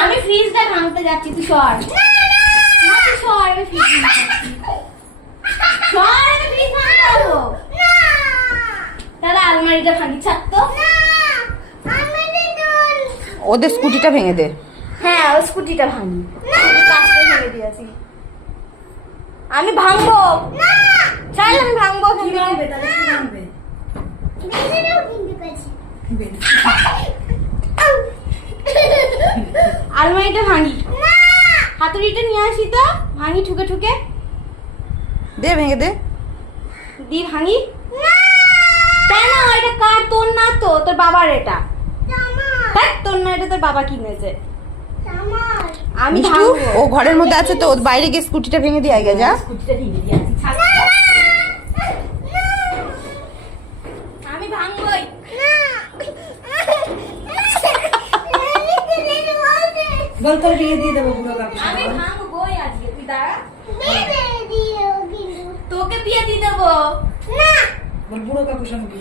আমি ফ্রিজটা ভাঙতে যাচ্ছি, তুই সর। না তুই সর, আমি ফ্রিজ ভাঙতে যাচ্ছি। সর, আমি ফ্রিজ ভাঙতে যাবো। তাহলে আলমারিটা ভাঙি, ছাড় তো। ওদের স্কুটিটা ভেঙে দে। হ্যাঁ, ওই স্কুটিটা ভাঙি। কাজটা ভেঙে দিয়েছি। আমি ভাঙবো। চল, আমি ভাঙবো। আলমারিটা ভাঙি। হাতুড়িটা নিয়ে আসি তো, ভাঙি ঠুকে ঠুকে। দে ভেঙে দে। দি ভাঙি। কেন? এটা কার? তোর না তো, তোর বাবার এটা। তোর না, এটা তোর বাবা কিনেছে। আমি মিষ্টু, ভাঙবো। ও ঘরের মধ্যে আছে তো, বাইরে গিয়ে স্কুটিটা ভেঙে দিয়ে আগে যা। আমি ভাঙবই। আমি ভাঙবই আজকে, তুই দাঁড়া। তোকে বিয়ে দিয়ে দেবো। বুড়ো কাকুর সঙ্গে